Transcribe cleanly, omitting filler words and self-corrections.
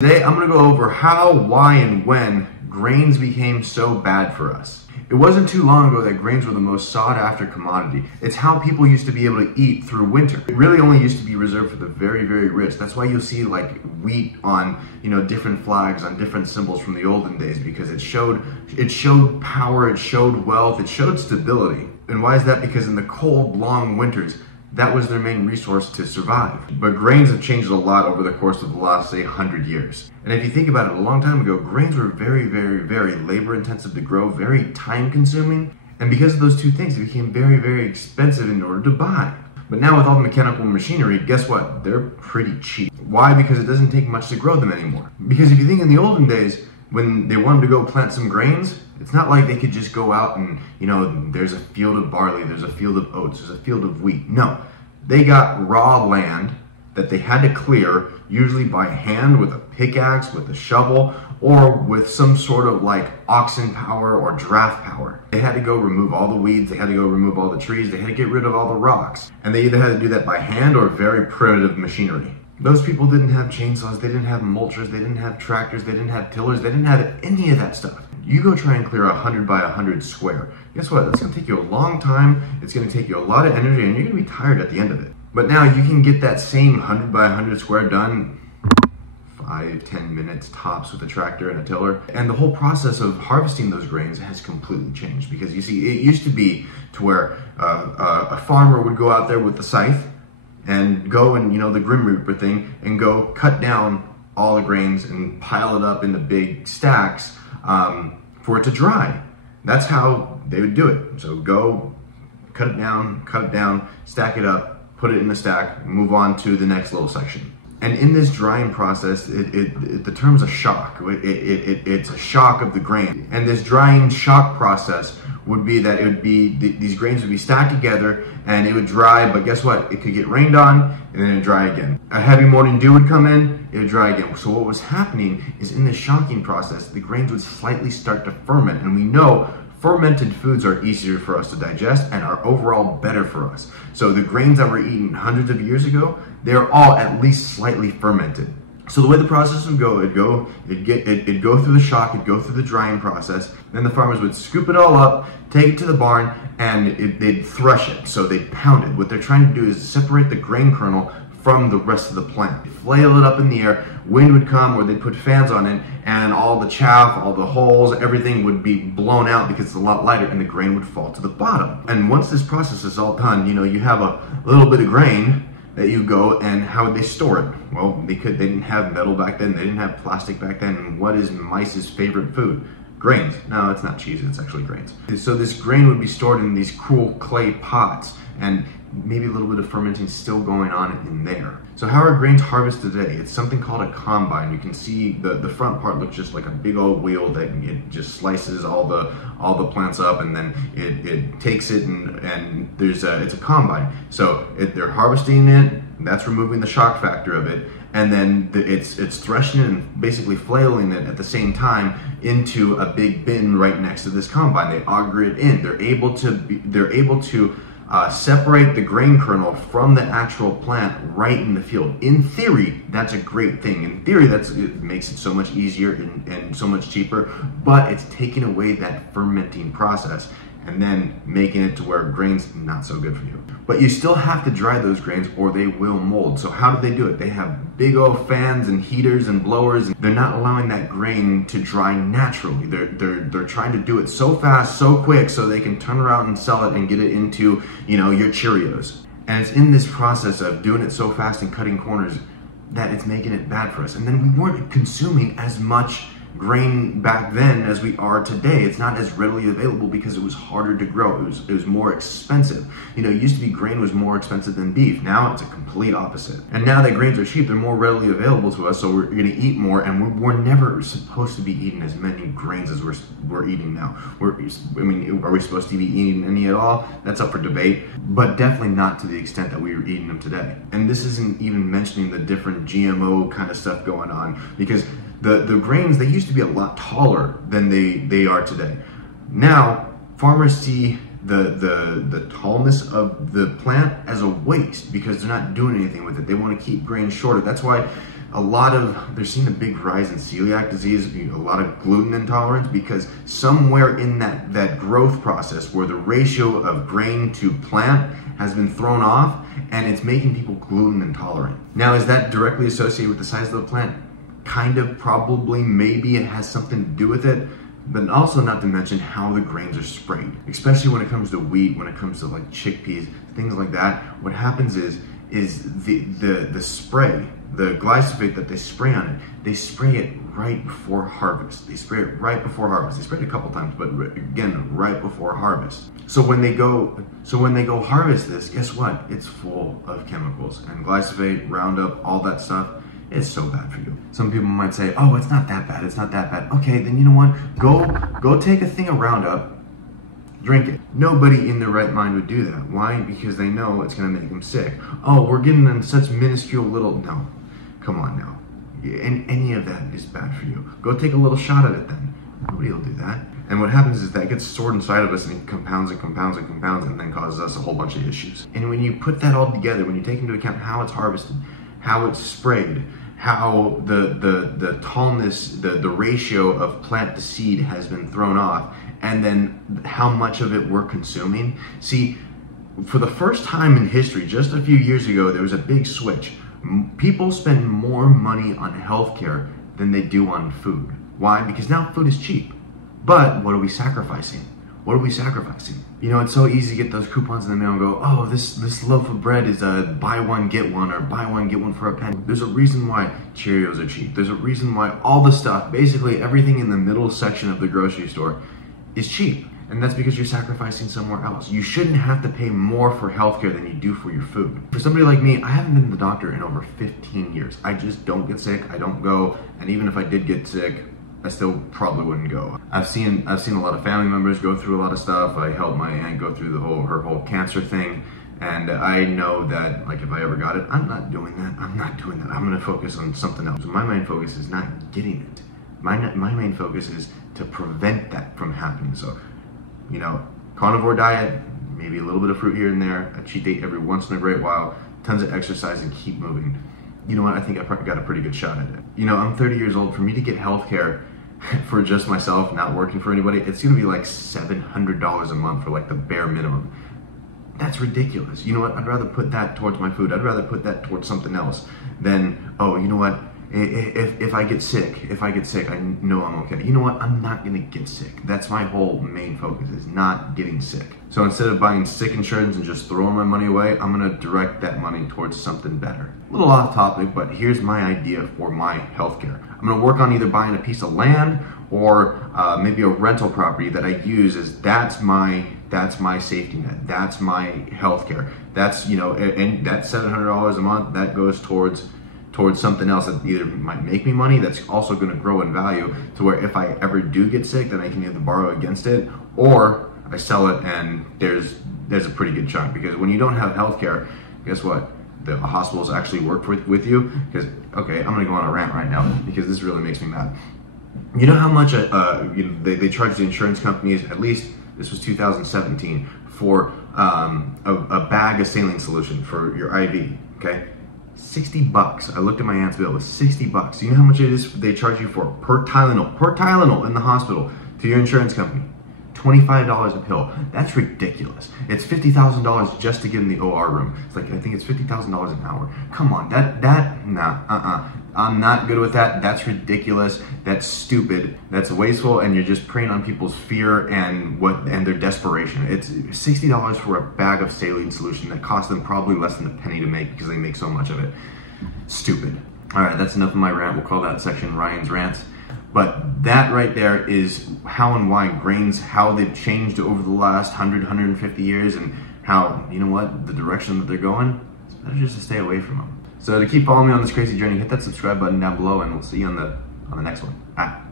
Today I'm going to go over how, why, and when grains became so bad for us. It wasn't too long ago that grains were the most sought after commodity. It's how people used to be able to eat through winter. It really only used to be reserved for the very, very rich. That's why you'll see like wheat on, different flags, on different symbols from the olden days, because it showed power, it showed wealth, it showed stability. And why is that? Because in the cold, long winters, that was their main resource to survive. But grains have changed a lot over the course of the last, say, 100 years. And if you think about it, a long time ago, grains were very, very, very labor intensive to grow, very time consuming. And because of those two things, it became very, very expensive in order to buy. But now with all the mechanical machinery, guess what? They're pretty cheap. Why? Because it doesn't take much to grow them anymore. Because if you think in the olden days, when they wanted to go plant some grains, it's not like they could just go out and, there's a field of barley, there's a field of oats, there's a field of wheat. No, they got raw land that they had to clear, usually by hand with a pickaxe, with a shovel, or with some sort of like oxen power or draft power. They had to go remove all the weeds, they had to go remove all the trees, they had to get rid of all the rocks. And they either had to do that by hand or very primitive machinery. Those people didn't have chainsaws, they didn't have mulchers, they didn't have tractors, they didn't have tillers, they didn't have any of that stuff. You go try and clear 100 by 100 square. Guess what? That's gonna take you a long time, it's gonna take you a lot of energy, and you're gonna be tired at the end of it. But now you can get that same 100 by 100 square done 5-10 minutes tops with a tractor and a tiller. And the whole process of harvesting those grains has completely changed, because you see, it used to be to where a farmer would go out there with the scythe and go and, the Grim Reaper thing, and go cut down all the grains and pile it up into big stacks for it to dry. That's how they would do it. So go, cut it down, stack it up, put it in the stack, move on to the next little section. And in this drying process, the term's a shock. It's a shock of the grain. And this drying shock process would be that it would be, these grains would be stacked together and it would dry, but guess what? It could get rained on and then it'd dry again. A heavy morning dew would come in, it would dry again. So what was happening is in this shocking process, the grains would slightly start to ferment. And we know fermented foods are easier for us to digest and are overall better for us. So the grains that were eaten hundreds of years ago, they're all at least slightly fermented. So the way the process would go, it'd go through the shock, it'd go through the drying process, then the farmers would scoop it all up, take it to the barn, and they'd thresh it. So they'd pound it. What they're trying to do is separate the grain kernel from the rest of the plant. Flail it up in the air, wind would come, or they'd put fans on it, and all the chaff, all the holes, everything would be blown out because it's a lot lighter, and the grain would fall to the bottom. And once this process is all done, you have a little bit of grain that you go, and how would they store it? Well, they didn't have metal back then, they didn't have plastic back then, and what is mice's favorite food? Grains. No, it's not cheese, it's actually grains. So this grain would be stored in these cool clay pots, and maybe a little bit of fermenting still going on in there. So how are grains harvested today? It's something called a combine. You can see the front part looks just like a big old wheel that it just slices all the plants up, and then it takes it and it's a combine. So they're harvesting it, that's removing the shock factor of it, and then it's threshing it and basically flailing it at the same time into a big bin right next to this combine. They auger it in. They're able to separate the grain kernel from the actual plant right in the field. In theory, that's a great thing. In theory, it makes it so much easier and so much cheaper, but it's taking away that fermenting process and then making it to where grain's not so good for you. But you still have to dry those grains or they will mold. So how do they do it? They have big old fans and heaters and blowers. They're not allowing that grain to dry naturally. They're trying to do it so fast, so quick, so they can turn around and sell it and get it into, your Cheerios. And it's in this process of doing it so fast and cutting corners that it's making it bad for us. And then we weren't consuming as much grain back then as we are today. It's not as readily available because it was harder to grow. It was more expensive. It used to be grain was more expensive than beef. Now it's a complete opposite. And now that grains are cheap, they're more readily available to us, so we're going to eat more, and we're never supposed to be eating as many grains as we're eating now. Are we supposed to be eating any at all? That's up for debate, but definitely not to the extent that we are eating them today. And this isn't even mentioning the different GMO kind of stuff going on, because the grains, they used to be a lot taller than they are today. Now, farmers see the tallness of the plant as a waste because they're not doing anything with it. They want to keep grain shorter. That's why they're seeing a big rise in celiac disease, a lot of gluten intolerance, because somewhere in that growth process where the ratio of grain to plant has been thrown off, and it's making people gluten intolerant. Now, is that directly associated with the size of the plant? Kind of, probably, maybe it has something to do with it, but also not to mention how the grains are sprayed, especially when it comes to wheat, when it comes to like chickpeas, things like that. What happens is the spray, the glyphosate that they spray on it, they spray it right before harvest. They spray it right before harvest. They spray it a couple times, but again, right before harvest. So when they go harvest this, guess what? It's full of chemicals and glyphosate, Roundup, all that stuff. It's so bad for you. Some people might say, oh, it's not that bad, it's not that bad. Okay, then you know what? Go take a thing of Roundup, drink it. Nobody in their right mind would do that. Why? Because they know it's gonna make them sick. Oh, we're getting in such minuscule little, no, come on now. And any of that is bad for you. Go take a little shot of it then. Nobody will do that. And what happens is that gets stored inside of us and it compounds and compounds and compounds and then causes us a whole bunch of issues. And when you put that all together, when you take into account how it's harvested, how it's sprayed, how the tallness, the ratio of plant to seed has been thrown off, and then how much of it we're consuming. See, for the first time in history, just a few years ago, there was a big switch. People spend more money on healthcare than they do on food. Why? Because now food is cheap. But what are we sacrificing? What are we sacrificing? You know, it's so easy to get those coupons in the mail and go, oh, this loaf of bread is a buy one, get one, or buy one, get one for a penny. There's a reason why Cheerios are cheap. There's a reason why all the stuff, basically everything in the middle section of the grocery store is cheap. And that's because you're sacrificing somewhere else. You shouldn't have to pay more for healthcare than you do for your food. For somebody like me, I haven't been to the doctor in over 15 years. I just don't get sick, I don't go, and even if I did get sick, I still probably wouldn't go. I've seen a lot of family members go through a lot of stuff. I helped my aunt go through her whole cancer thing, and I know that like if I ever got it, I'm not doing that. I'm gonna focus on something else. My main focus is not getting it. My main focus is to prevent that from happening. So, you know, carnivore diet, maybe a little bit of fruit here and there, a cheat day every once in a great while, tons of exercise, and keep moving. You know what, I think I got a pretty good shot at it. You know, I'm 30 years old. For me to get healthcare for just myself, not working for anybody, it's gonna be like $700 a month for like the bare minimum. That's ridiculous. You know what, I'd rather put that towards my food. I'd rather put that towards something else than, oh, you know what, if I get sick, I know I'm okay. You know what, I'm not gonna get sick. That's my whole main focus, is not getting sick. So instead of buying sick insurance and just throwing my money away, I'm gonna direct that money towards something better. A little off topic, but here's my idea for my healthcare. I'm gonna work on either buying a piece of land or maybe a rental property that I use as that's my safety net. That's my healthcare. That's, you know, and that's $700 a month. That goes towards something else that either might make me money, that's also going to grow in value, to where if I ever do get sick, then I can either borrow against it or I sell it, and there's a pretty good chunk. Because when you don't have healthcare, guess what? The hospitals actually work with you. Because, okay, I'm going to go on a rant right now because this really makes me mad. You know how much they charge the insurance companies, at least this was 2017, for a bag of saline solution for your IV, okay? $60. I looked at my aunt's bill, it was $60. You know how much it is they charge you for per Tylenol in the hospital to your insurance company? $25 a pill. That's ridiculous. It's $50,000 just to get in the OR room. It's like, I think it's $50,000 an hour. Come on, nah, I'm not good with that. That's ridiculous. That's stupid. That's wasteful, and you're just preying on people's fear and their desperation. It's $60 for a bag of saline solution that costs them probably less than a penny to make because they make so much of it. Stupid. All right, that's enough of my rant. We'll call that section Ryan's Rants. But that right there is how and why grains, how they've changed over the last 100, 150 years, and how, you know what, the direction that they're going, it's better just to stay away from them. So to keep following me on this crazy journey, hit that subscribe button down below, and we'll see you on the next one. Bye.